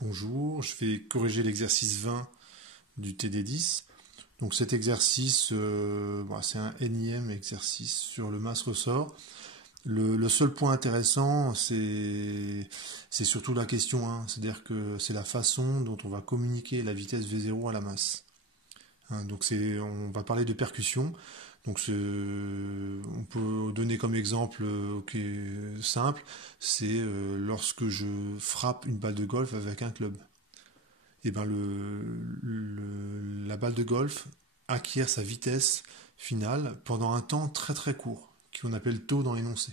Bonjour, je vais corriger l'exercice 20 du TD10. Donc cet exercice, c'est un énième exercice sur le masse-ressort. Le seul point intéressant, c'est surtout la question 1, c'est-à-dire que c'est la façon dont on va communiquer la vitesse V0 à la masse. Donc on va parler de percussion. Donc on peut donner comme exemple qui est simple, c'est lorsque je frappe une balle de golf avec un club. Et ben la balle de golf acquiert sa vitesse finale pendant un temps très très court, qu'on appelle taux dans l'énoncé.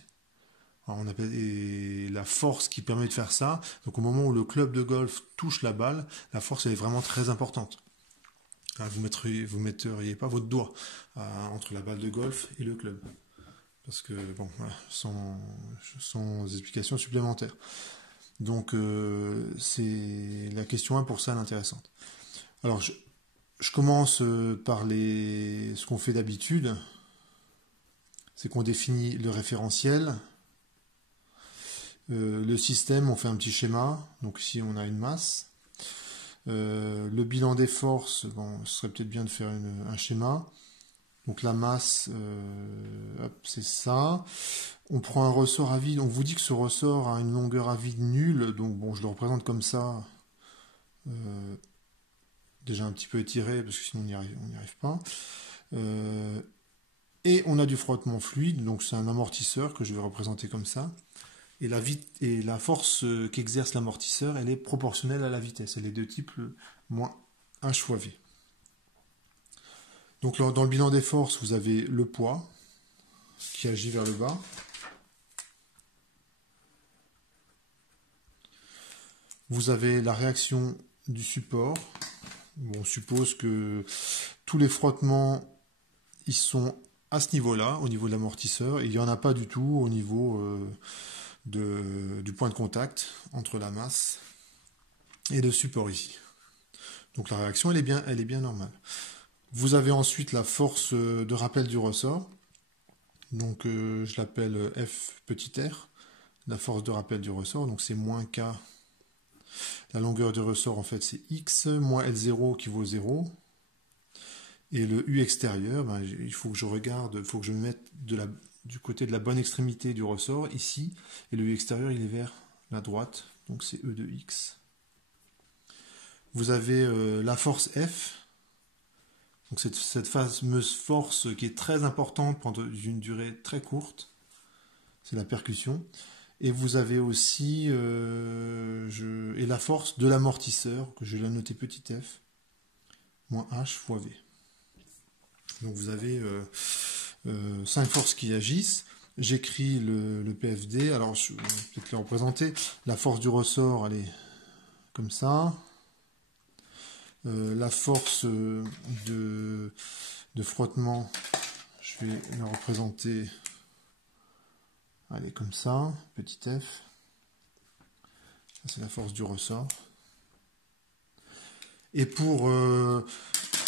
Et la force qui permet de faire ça, donc au moment où le club de golf touche la balle, la force elle est vraiment très importante. Vous metteriez pas votre doigt entre la balle de golf et le club. Parce que, bon, voilà, sans explication supplémentaire. Donc, c'est la question 1 pour ça l'intéressante. Alors, je commence par ce qu'on fait d'habitude. C'est qu'on définit le référentiel. Le système, on fait un petit schéma. Donc ici, on a une masse. Le bilan des forces, bon, ce serait peut-être bien de faire un schéma. Donc la masse, c'est ça. On prend un ressort à vide. On vous dit que ce ressort a une longueur à vide nulle. Donc bon, je le représente comme ça. Déjà un petit peu étiré, parce que sinon on n'y arrive pas. Et on a du frottement fluide. Donc c'est un amortisseur que je vais représenter comme ça. Et la force qu'exerce l'amortisseur, elle est proportionnelle à la vitesse. Elle est de type moins h fois v. Donc dans le bilan des forces, vous avez le poids qui agit vers le bas. Vous avez la réaction du support. Bon, on suppose que tous les frottements, ils sont à ce niveau-là, au niveau de l'amortisseur. Il n'y en a pas du tout au niveau du point de contact entre la masse et le support ici. Donc la réaction, elle est bien normale. Vous avez ensuite la force de rappel du ressort. Donc je l'appelle F petit r, la force de rappel du ressort. Donc c'est moins K. La longueur du ressort, en fait, c'est X, moins L0 qui vaut 0. Et le U extérieur, il faut que je regarde, il faut que je me mette du côté de la bonne extrémité du ressort, ici. Et le U extérieur, il est vers la droite. Donc c'est E de X. Vous avez la force F. Donc cette fameuse force qui est très importante pendant une durée très courte. C'est la percussion. Et vous avez aussi et la force de l'amortisseur, que je vais la noter petit f, moins h fois v. Donc vous avez 5 forces qui agissent. J'écris le PFD. Alors je vais peut-être le représenter. La force du ressort, elle est comme ça. La force de frottement, je vais la représenter. Elle est comme ça, petit f. C'est la force du ressort. Et pour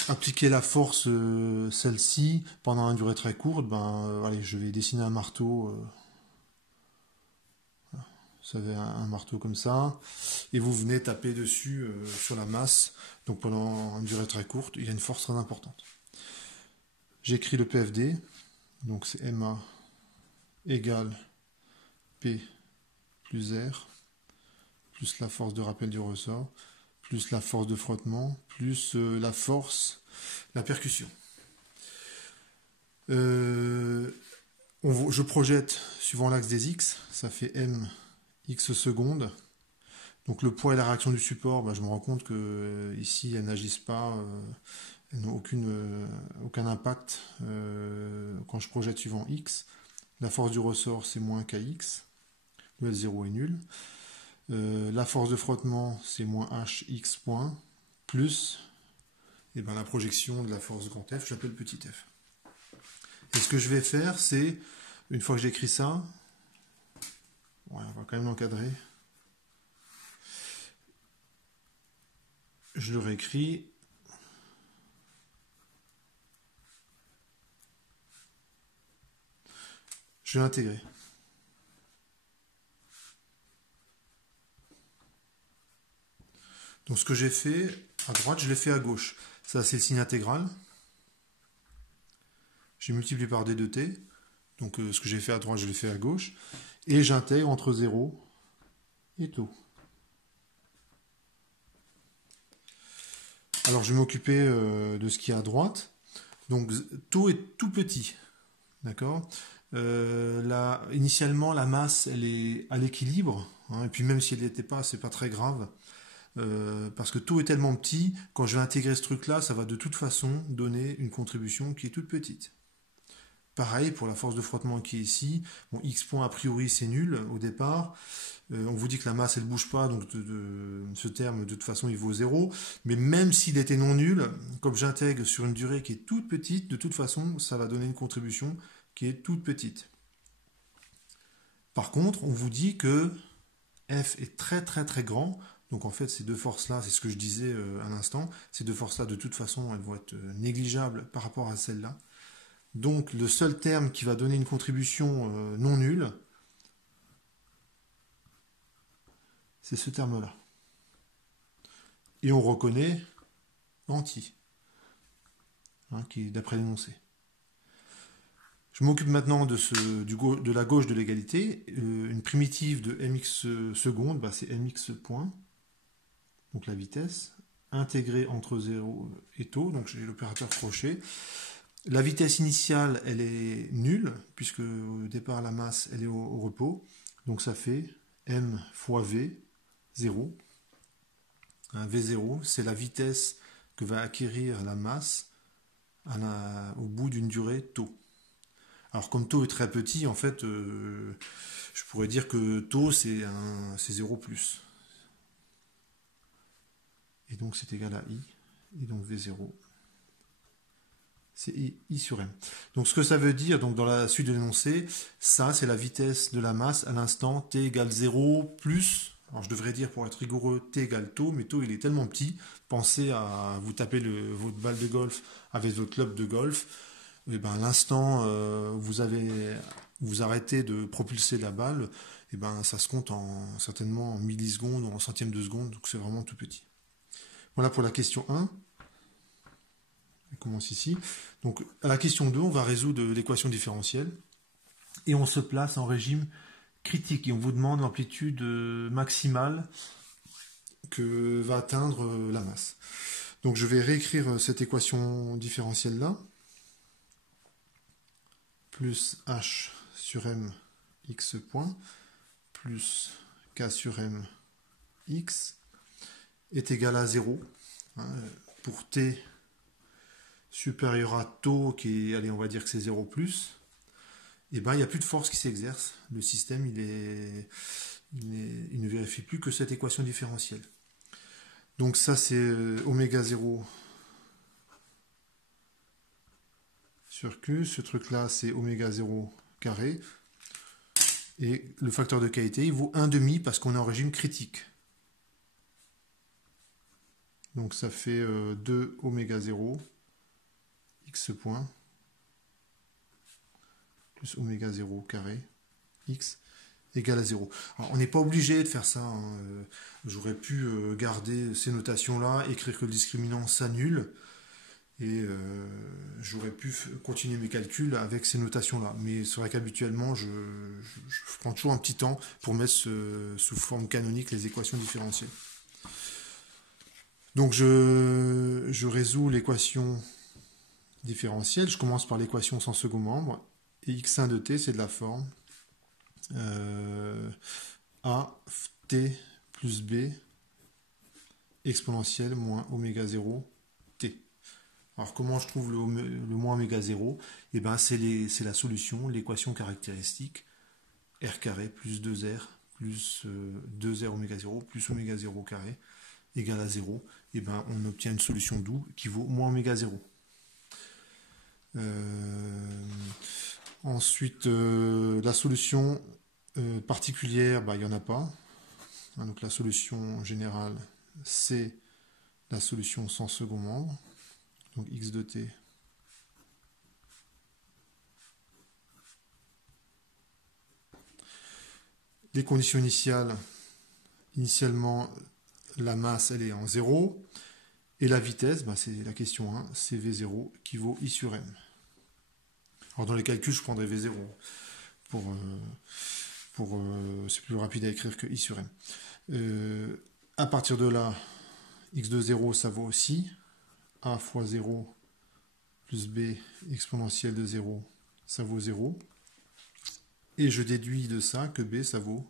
appliquer la force, celle-ci, pendant une durée très courte, allez, je vais dessiner un marteau. Vous savez, un marteau comme ça. Et vous venez taper dessus sur la masse. Donc pendant une durée très courte, il y a une force très importante. J'écris le PFD. Donc c'est MA égale P plus R, plus la force de rappel du ressort, plus la force de frottement, plus la force, la percussion. Je projette suivant l'axe des X, ça fait M X secondes. Donc le poids et la réaction du support, je me rends compte que ici elles n'agissent pas, elles n'ont aucun impact quand je projette suivant X. La force du ressort c'est moins KX, le L0 est nul. La force de frottement, c'est moins hx point, plus la projection de la force de grand F, j'appelle petit f. Et ce que je vais faire, c'est, une fois que j'ai écrit ça, on va quand même l'encadrer, je le réécris. Je vais l'intégrer. Donc ce que j'ai fait à droite, je l'ai fait à gauche. Ça, c'est le signe intégral. J'ai multiplié par d2t. Donc ce que j'ai fait à droite, je l'ai fait à gauche. Et j'intègre entre 0 et taux. Alors je vais m'occuper de ce qui est à droite. Donc taux est tout petit. D'accord. Initialement, la masse, elle est à l'équilibre. Hein, et puis même si elle n'était pas, c'est pas très grave. Parce que taux est tellement petit, quand je vais intégrer ce truc-là, ça va de toute façon donner une contribution qui est toute petite. Pareil pour la force de frottement qui est ici. Bon, x point a priori c'est nul au départ. On vous dit que la masse elle bouge pas, donc ce terme de toute façon il vaut 0. Mais même s'il était non nul, comme j'intègre sur une durée qui est toute petite, de toute façon ça va donner une contribution qui est toute petite. Par contre, on vous dit que F est très très très grand. Donc en fait ces deux forces-là, c'est ce que je disais à l'instant, ces deux forces-là de toute façon elles vont être négligeables par rapport à celles-là. Donc le seul terme qui va donner une contribution non nulle, c'est ce terme-là. Et on reconnaît anti, hein, qui est d'après l'énoncé. Je m'occupe maintenant de la gauche de l'égalité. Une primitive de mx seconde, bah, c'est mx point, donc la vitesse, intégrée entre 0 et taux, donc j'ai l'opérateur crochet. La vitesse initiale, elle est nulle, puisque au départ la masse, elle est au repos. Donc ça fait m fois v, 0. V0, c'est la vitesse que va acquérir la masse au bout d'une durée taux. Alors comme taux est très petit, en fait, je pourrais dire que taux c'est 0 plus. Et donc c'est égal à i. Et donc V0, c'est I sur M. Donc ce que ça veut dire, donc dans la suite de l'énoncé, ça c'est la vitesse de la masse à l'instant t égale 0 plus, alors je devrais dire pour être rigoureux, t égale taux, mais taux il est tellement petit, pensez à vous taper votre balle de golf avec votre club de golf, et ben à l'instant vous arrêtez de propulser la balle, et ben ça se compte certainement en millisecondes ou en centièmes de seconde, donc c'est vraiment tout petit. Voilà pour la question 1. On commence ici. Donc, à la question 2, on va résoudre l'équation différentielle et on se place en régime critique et on vous demande l'amplitude maximale que va atteindre la masse. Donc, je vais réécrire cette équation différentielle-là. Plus h sur m x point plus k sur m x est égal à 0. Pour t supérieur à taux, qui est, allez, on va dire que c'est 0 plus, et ben il n'y a plus de force qui s'exerce. Le système, il ne vérifie plus que cette équation différentielle. Donc ça, c'est oméga 0 sur Q. Ce truc-là, c'est oméga 0 carré. Et le facteur de qualité, il vaut 1,5 parce qu'on est en régime critique. Donc ça fait 2 oméga 0 x point plus oméga 0 carré x égale à 0. Alors, on n'est pas obligé de faire ça. Hein. J'aurais pu garder ces notations-là, écrire que le discriminant s'annule, et j'aurais pu continuer mes calculs avec ces notations-là. Mais c'est vrai qu'habituellement, je prends toujours un petit temps pour mettre sous forme canonique les équations différentielles. Donc je résous l'équation différentielle. Je commence par l'équation sans second membre. Et x1 de t, c'est de la forme a t plus b exponentielle moins oméga 0 t. Alors comment je trouve le moins oméga 0 ? Eh ben c'est la solution, l'équation caractéristique r carré plus 2r plus 2r oméga 0 plus oméga 0 carré égale à 0. Et ben on obtient une solution double qui vaut moins oméga 0. Ensuite, la solution particulière, il n'y en a pas. Donc la solution générale, c'est la solution sans second membre. Donc x de t les conditions initiales, initialement la masse, elle est en 0. Et la vitesse, bah, c'est la question 1, c'est V0 qui vaut I sur M. Alors dans les calculs, je prendrai V0 c'est plus rapide à écrire que I sur M. À partir de là, x de 0, ça vaut aussi A fois 0 plus B exponentielle de 0, ça vaut 0. Et je déduis de ça que B, ça vaut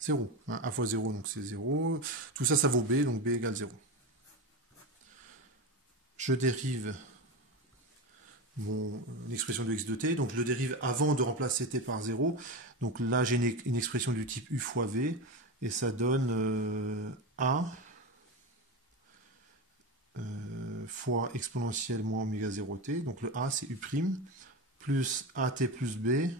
0. Hein, A fois 0, donc c'est 0. Tout ça, ça vaut B, donc B égale 0. Je dérive mon expression de x de t, donc je le dérive avant de remplacer t par 0. Donc là, j'ai une expression du type u fois v, et ça donne a fois exponentielle moins oméga 0t. Donc le a, c'est u', plus at plus b.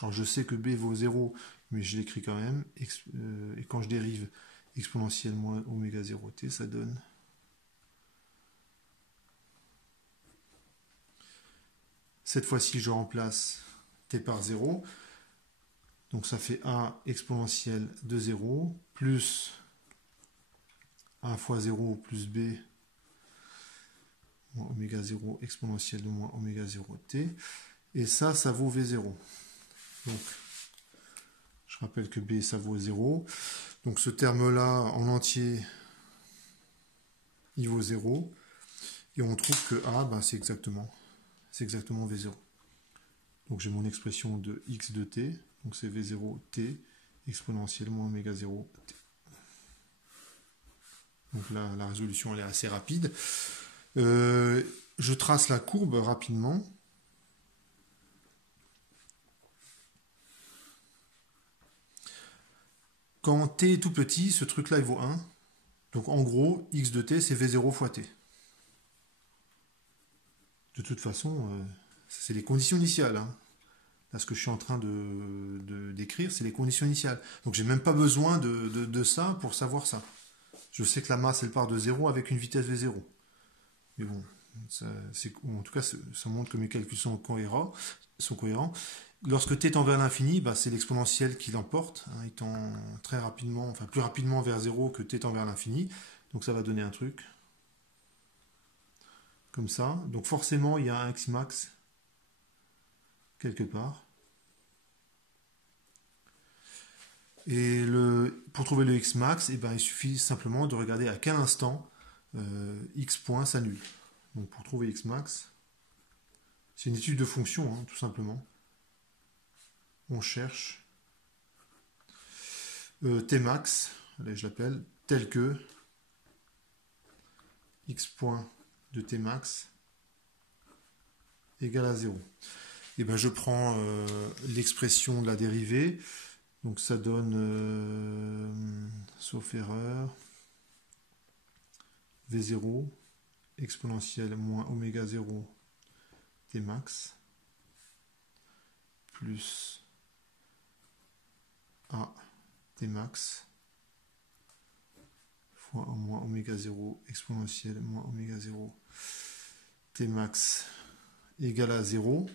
Alors je sais que b vaut 0, mais je l'écris quand même. Et quand je dérive exponentielle moins oméga 0t, ça donne... Cette fois-ci, je remplace t par 0. Donc ça fait a exponentielle de 0 plus a fois 0 plus b moins oméga 0 exponentielle de moins oméga 0t. Et ça vaut v0. Donc, je rappelle que b, ça vaut 0. Donc ce terme-là, en entier, il vaut 0. Et on trouve que a, ben, c'est exactement v0. Donc j'ai mon expression de x de t, donc c'est v0 t exponentielle moins oméga 0 t. Donc là, la résolution elle est assez rapide. Je trace la courbe rapidement. Quand t est tout petit, ce truc-là il vaut 1. Donc en gros, x de t c'est v0 fois t. De toute façon, c'est les conditions initiales. Hein. Là, ce que je suis en train d'écrire, c'est les conditions initiales. Donc j'ai même pas besoin de ça pour savoir ça. Je sais que la masse, elle part de 0 avec une vitesse v0. Mais bon, en tout cas, ça montre que mes calculs sont cohérents. Lorsque t tend vers l'infini, bah, c'est l'exponentielle qui l'emporte. Hein, il tend très rapidement, enfin plus rapidement vers 0 que t tend vers l'infini. Donc ça va donner un truc comme ça. Donc forcément, il y a un x max quelque part. Et pour trouver le x max, eh ben, il suffit simplement de regarder à quel instant x point s'annule. Donc pour trouver x max, c'est une étude de fonction, hein, tout simplement. On cherche t max, allez, je l'appelle, tel que x point de t max égale à 0. Et ben je prends l'expression de la dérivée. Donc ça donne, sauf erreur, v0 exponentielle moins oméga 0 t max plus a t max fois moins oméga 0 exponentielle moins oméga 0 t max égale à 0.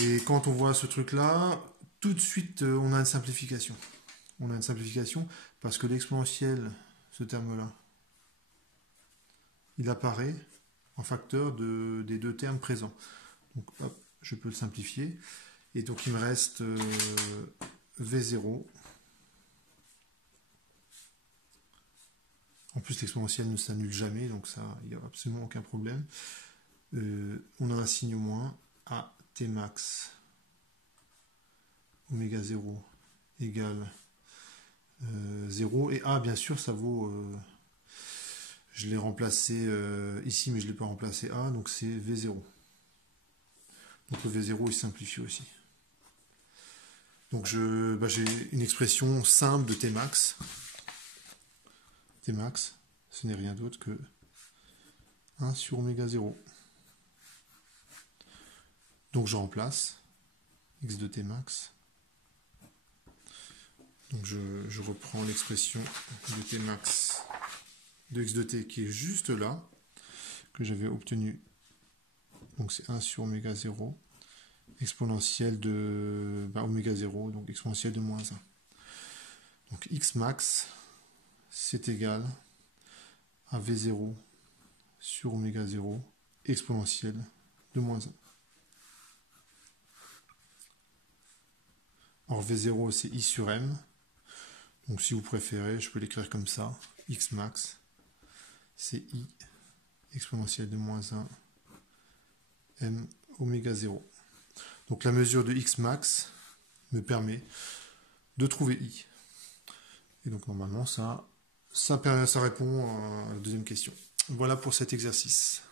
Et quand on voit ce truc-là, tout de suite, on a une simplification. On a une simplification parce que l'exponentielle, ce terme-là, il apparaît en facteur des deux termes présents. Donc, hop, je peux le simplifier. Et donc, il me reste V0. En plus, l'exponentielle ne s'annule jamais, donc ça, il n'y a absolument aucun problème. On a un signe moins à t max oméga 0 égale 0. Et A, bien sûr, ça vaut... je l'ai remplacé ici, mais je ne l'ai pas remplacé A, donc c'est V0. Donc le V0, il simplifie aussi. Donc j'ai une expression simple de T max. T max, ce n'est rien d'autre que 1 sur oméga 0. Donc je remplace x de T max. Donc je reprends l'expression de T max de x de t qui est juste là, que j'avais obtenu. Donc c'est 1 sur oméga 0, exponentielle de oméga 0, donc exponentielle de moins 1. Donc x max, c'est égal à V0 sur oméga 0 exponentielle de moins 1. Or V0 c'est I sur M. Donc si vous préférez, je peux l'écrire comme ça. X max, c'est I exponentielle de moins 1 M oméga 0. Donc la mesure de X max me permet de trouver I. Et donc normalement ça répond à la deuxième question. Voilà pour cet exercice.